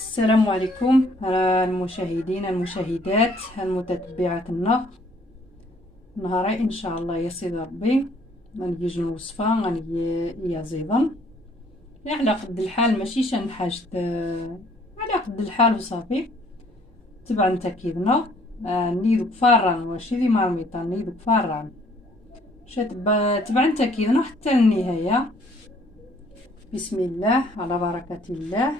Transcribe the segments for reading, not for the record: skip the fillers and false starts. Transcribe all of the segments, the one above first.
السلام عليكم المشاهدين المشاهدات المتتبعات نهاري ان شاء الله يا سيدي ربي غنجي وصفه غنجي زيضن على قد الحال ماشي شان حاجه على قد الحال وصافي. تبع انت كيدنا نيدو فاران واشي دي مارميطه نيدو فاران تبع انت كيدنا حتى النهايه. بسم الله على بركه الله.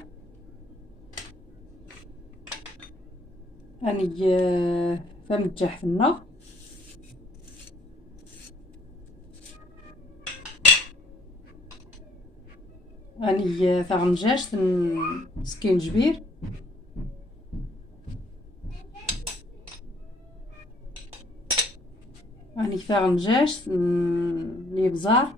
راني فمتجح في النار راني ثغنجاج سكينجبير راني ثغنجاج الابزار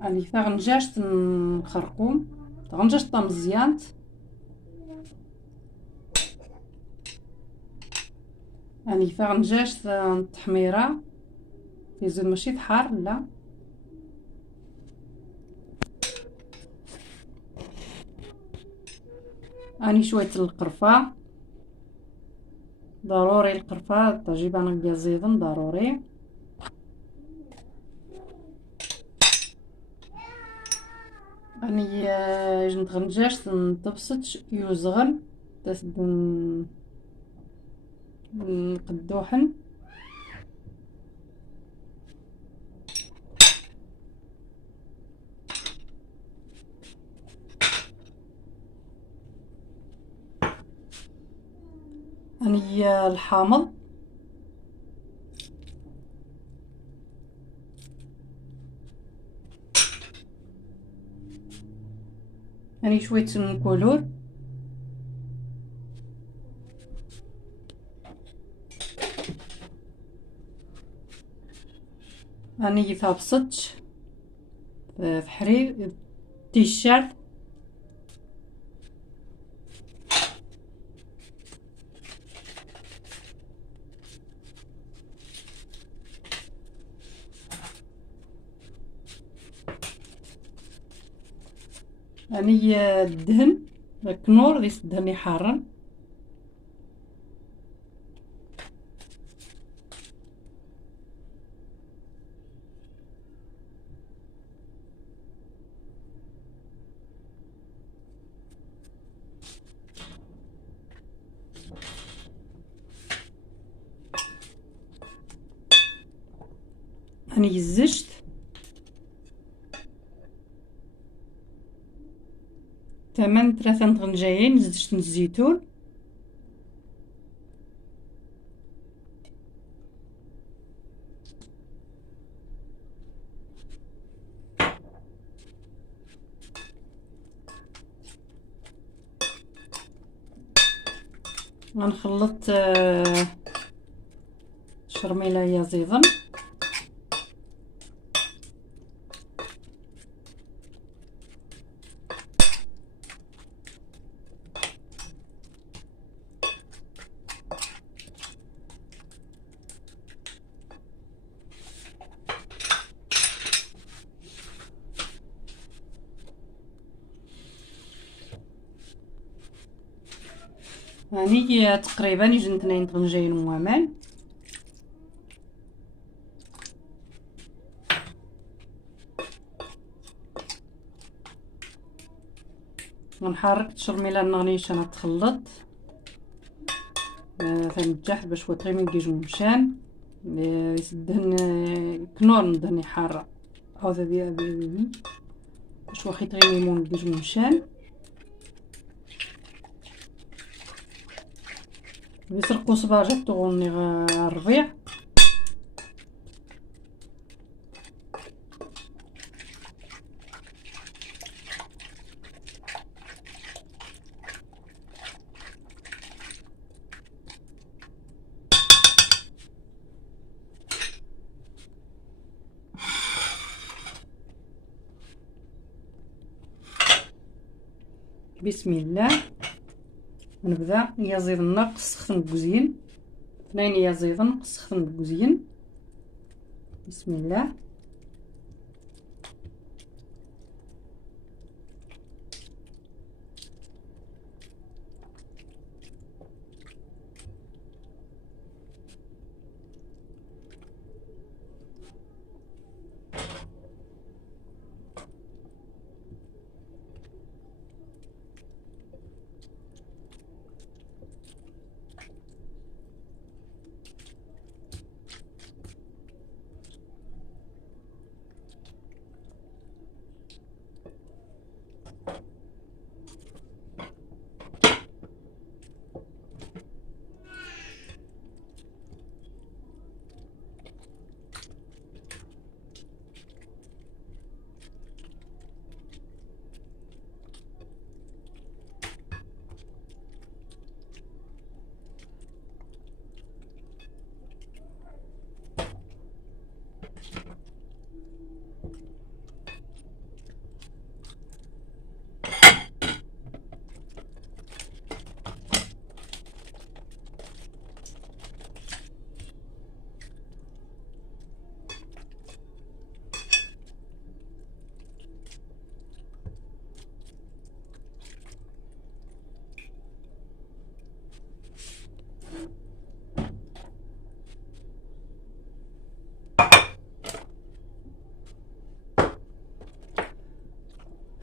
راني ثغنجاج الخرقوم ثغنجاج طمزيانت راني ثغنجاج التحميره في زول ماشي ثحار لا. راني شويه القرفه ضروري القرفه تجيب انا زيدن ضروري. راني جنت غنجاج نطبسط يوزغل تسدن القدوحن راني الحامض راني شويه الكولور راني ثابسط في حرير تيشيرت راني الدهن الكنور ديس الدهن يحارن راني الزجت تمن 3 طنجايين زجت الزيتون غنخلط شرميله يا زيضن هاني تقريبا يجن 2 طنجين موامان. غنحرك الشرميله نغنيش انا تخلط تنجح باش وطري من كيجو مشان يسدهن كنور ندهن حاره او ذا باش واخي طري ليمون كيجو مشان بيسرقوا صباجات تغني الربيع. بسم الله نبدا يزيد النقص خصن بوزين 2 يزيد نقص خصن بوزين. بسم الله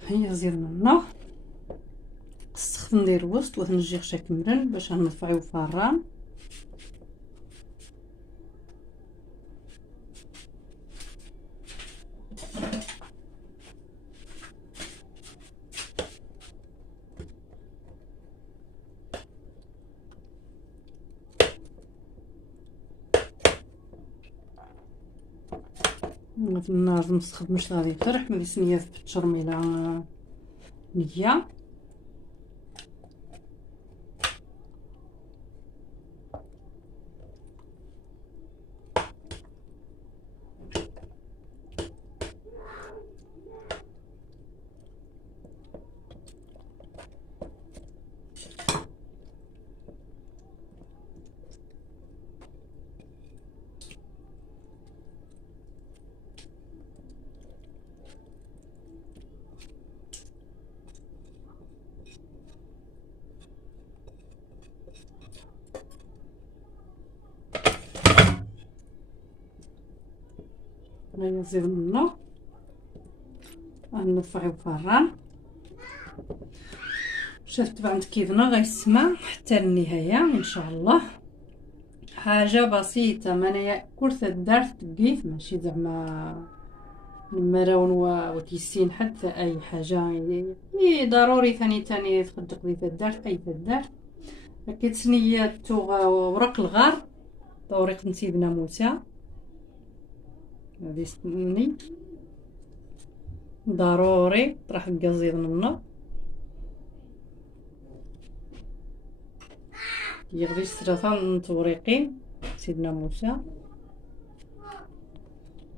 هي زيرنا السخن ندير الوسط وتنجي خشا كمرن باش نرفعو فران. النار مستخدمش غادي يطرح، ما سنيه في التشرميله نيه. هيا زيرنا غنرفعو فران. شفت بعد كيفنا غيسمع حتى النهايه ان شاء الله. حاجه بسيطه، ما انا كرت دارت كيف ماشي زعما المراون وكيسين حتى اي حاجه ضروري ثاني تخدق ذي دارت اي دارت. كيتسنية ورق الغار طريقة سيدنا موسى هذه سني ضروري طرح القزيض منه يغذي ثلاثة توريقين سيدنا موسى.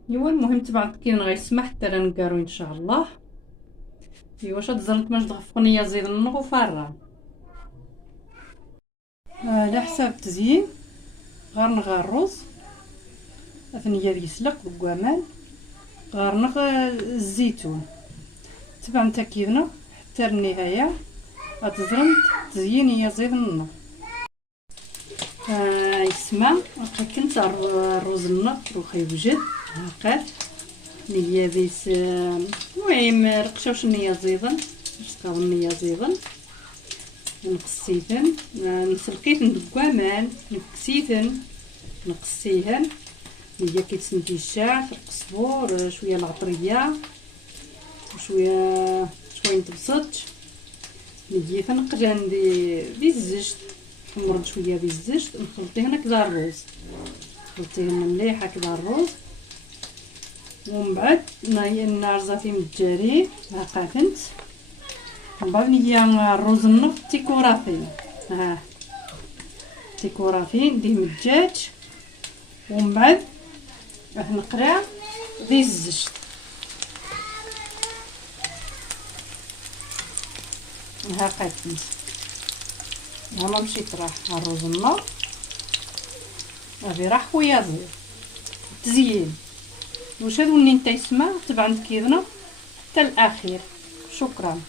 ايوا المهم تبعت كي غيسمح حتى نقارو ان شاء الله. ايوا واش تزرنت ماش دغفقني زيد النغ فران. على حساب التزيين غنغ الرز ثنيه ديال السلق بالكمال، غنغ الزيتون. تبع نتا كيفنا حتى النهايه غتزرنت تزيين هي زيد النغ. يسمع كنت الرز النغ روخ يوجد هاقات نيه بيس. المهم رقشاوش النيه زيدن باش تقاو النيه زيدن. نقصيتن نسلقيتن بالكمال نكسيتن نقصيهن هي كيتسندي الشعر القزبور شويه العطريه وشويه نتبسط نجي نقرا ندير بالزجت نمرض شويه بالزجت نخلطيه هكذا الروز نخلطيه مليح هكذا الروز. ومن بعد النار زاتي متجاري هاقاتنت من بعد نيا الرز النغ تيكورافين تيكورافين نديه مجاج. ومن بعد نقرا ذي الزجت هاقاتنت هما مشيت راح الرز النغ غادي راح خويا زير تزيين. واش هادو اللي نتا يسمع تبع عند كيفنا حتى الاخير. شكرا.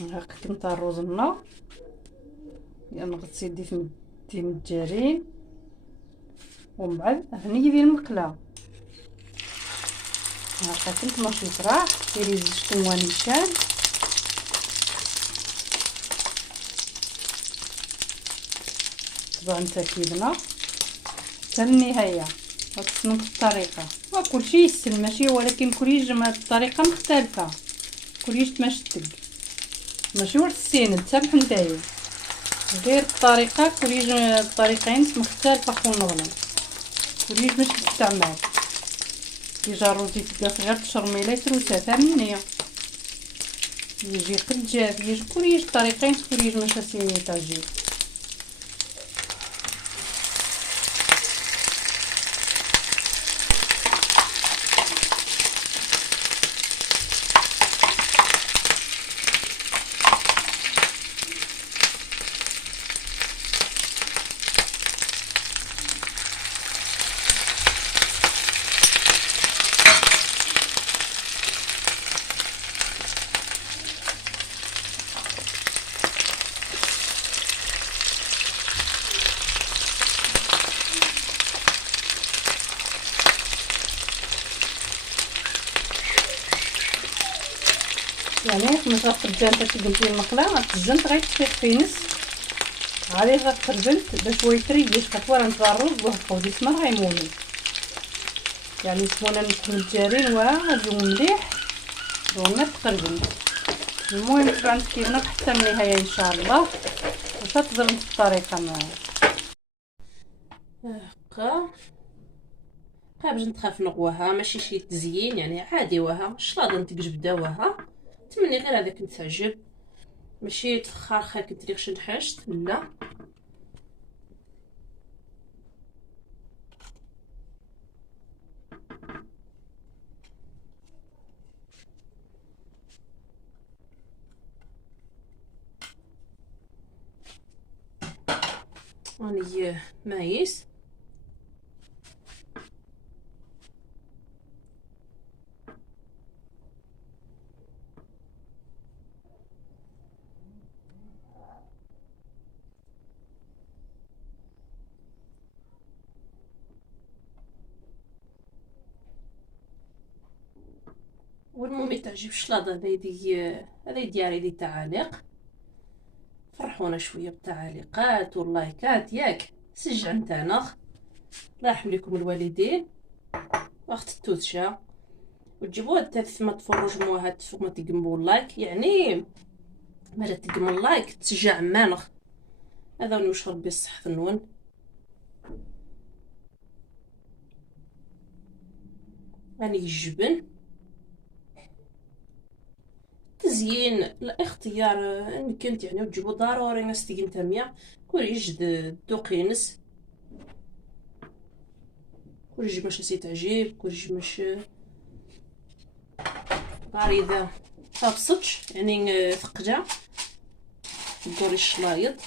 هاك نتا الرز النغ يعني غتسيدي في متجارين. ومن بعد هني ديال المقله هاكا كنت ماشي يطرح ديري زيت ونيشان. تبع نتا كيفنا حتى النهايه غتسنو بالطريقه وكلشي يسل ماشي، ولكن كلشي الطريقه مختلفه كلشي تمشتق ماشي ورد السين تسامح نتايا غير الطريقه كلشي الطريقين مختلفه خو نغلا كلشي باش تستعمل كي جا الروزي تلقى غير التشرميله تروسها ثانيه يجي قد جاف يجي كلشي الطريقين كلشي ماشي سيني تاجي. يعني كما غترجع انت تقلبي المقله غتزنت غير تفينس غادي غتخربلت باش هو يتريش كتورا نتبع الرز بواحد القودي سمر غيمولن يعني سمونا نكون الجارين وغاديو مليح وما تقربل. المهم تبعوا نتكيفنا حتى النهايه ان شاء الله واش تزرب الطريقه معايا هكا باش نتخاف نغواها ماشي شي تزيين يعني عادي وها شلاضه نتقجب داوها تمني غير هذاك نتعجب ماشي تفخر خا كدير شي نحشت لا. راني مايس والمهم تعجب الشلاضه هذه ديالي دي تعاليق فرحونا شويه بالتعاليقات واللايكات ياك سجع نتانا الله يرحم لكم الوالدين واخت التوتشه وتجيبوها الثالث ما تفرجوا هاد فوق ما تقموا اللايك يعني ما جات تقموا اللايك تشجع مانخ هذا واش ربي الصح النون. راني الجبن تزيين الاختيار انك كنت يعني وتجيبو ضروري ناس تيجي تامية كل يجد دوقينس كل يجي باش نسيت عجيب كل يجي باش غير اذا طابصتش يعني ثقجه دوري الشلايض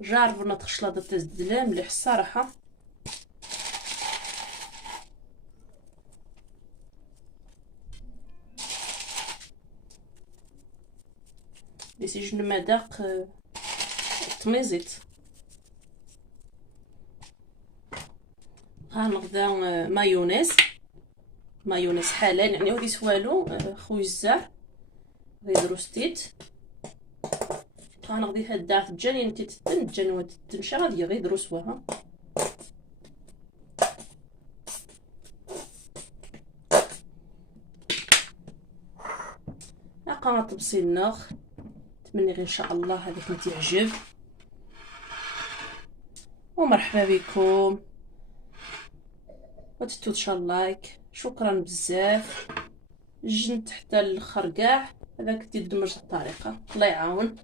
جربنا تخشلاضه تزدلا مليح الصراحه. ديسي جن مذاق تميزيت غنغدا مايونيز حلال يعني ودي سوالو خويا الزهر غير روستيت غنغدي هاد تجاني انت تنجن تنشا غادي غير دروسوها هاكا طبسي النخ نتمنى غير ان شاء الله هذاك تعجب ومرحبا بكم وتتو ان شاء لايك شكرا بزاف جنت حتى الاخر كاع هذاك تدمج الطريقه الله يعاون.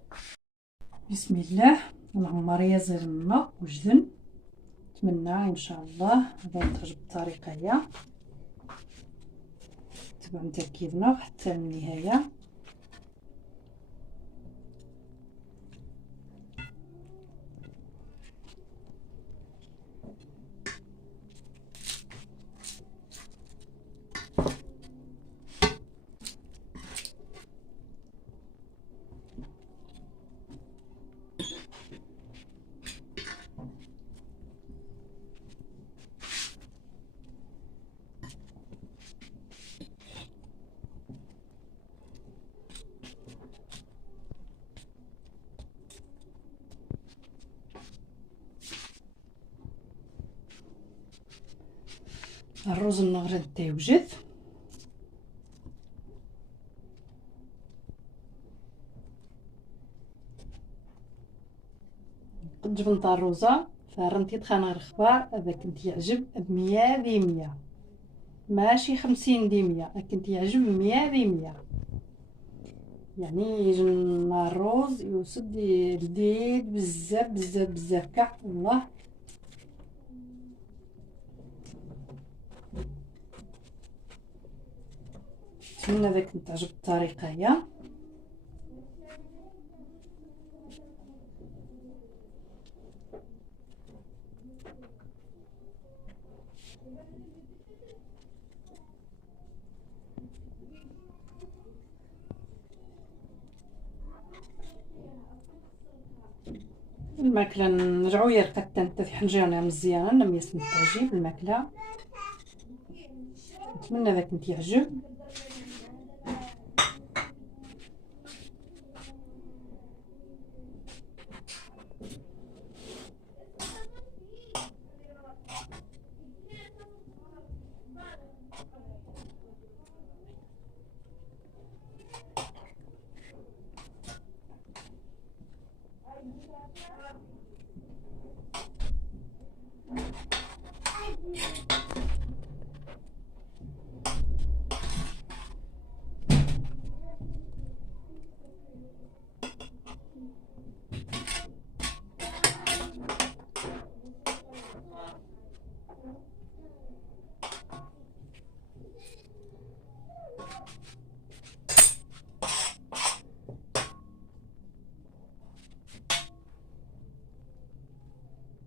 بسم الله اللهم ريا زرنا وجدن نتمنى ان شاء الله غادي تعجب الطريقه هي تبعوا تركيبنا حتى النهايه. الرز النغرد تيوجد قد جبنت الروزه فرنتي تخان غير خبار هذا كنت يعجب 100% ماشي 50% كنت يعجب 100% يعني يجن الروز يوسد لذيذ بزاف بزاف بزاف كاع والله. نتمنى داك تعجب الطريقه هي الماكله نرجعوا يرقد حتى حنجينا مزيانه مياس تعجب الماكله نتمنى داك يعجب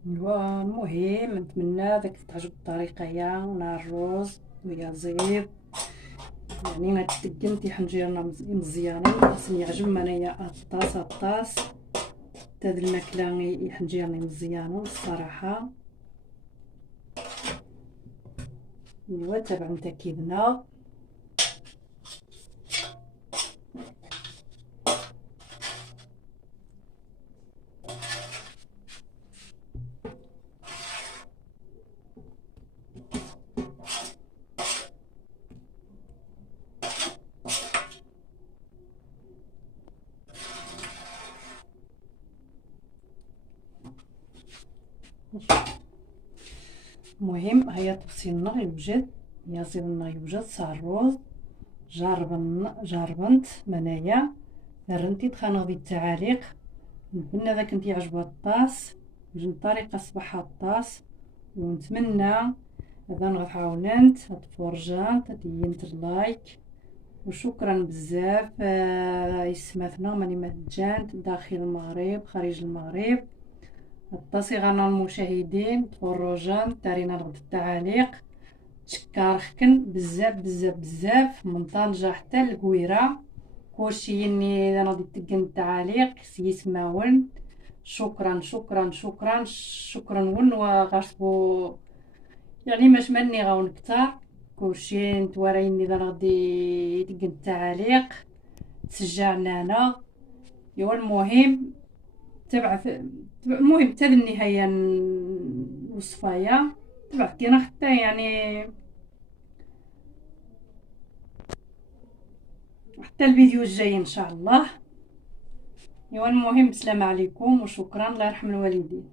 المهم نتمنى داك تعجب الطريقه يا نهار الروز ويا زيد، يعني هاد الدقن تيحنجيرنا مزيانين، خاصني يعجب انايا الطاس حتى هاد الماكله يحنجيرني مزيانين الصراحه. ايوا تابعوا تاكيدنا. المهم هيا توصلنا يوجد يصلنا يوجد الروز جربنت منايا رنتي تخانو دي التعاليق. نتمنى اذا كنتي عجبها الطاس وجن طريقه صباحها الطاس، ونتمنى اذا نغتعاوننت تفرجان تدينت اللايك. وشكرا بزاف يسمعنا ماني مهجانت داخل المغرب خارج المغرب. التصيغنا المشاهدين تفرجان تارينا الغد التعاليق. تشكرخكن بزاف بزاف بزاف من طنجة حتى القويرة كلشي اني انا تقن التعاليق يسمعون. شكرا شكرا شكرا شكرا ون وغاسبو يعني ماش مني غاون كتار كلشي نتوريني اذا غادي تقن التعاليق تشجعنا انا. يوا المهم تبع المهم حتى النهايه الوصفايه تبع كينا حتى يعني حتى الفيديو الجاي ان شاء الله. ايوا المهم السلام عليكم وشكرا، الله يرحم الوالدين.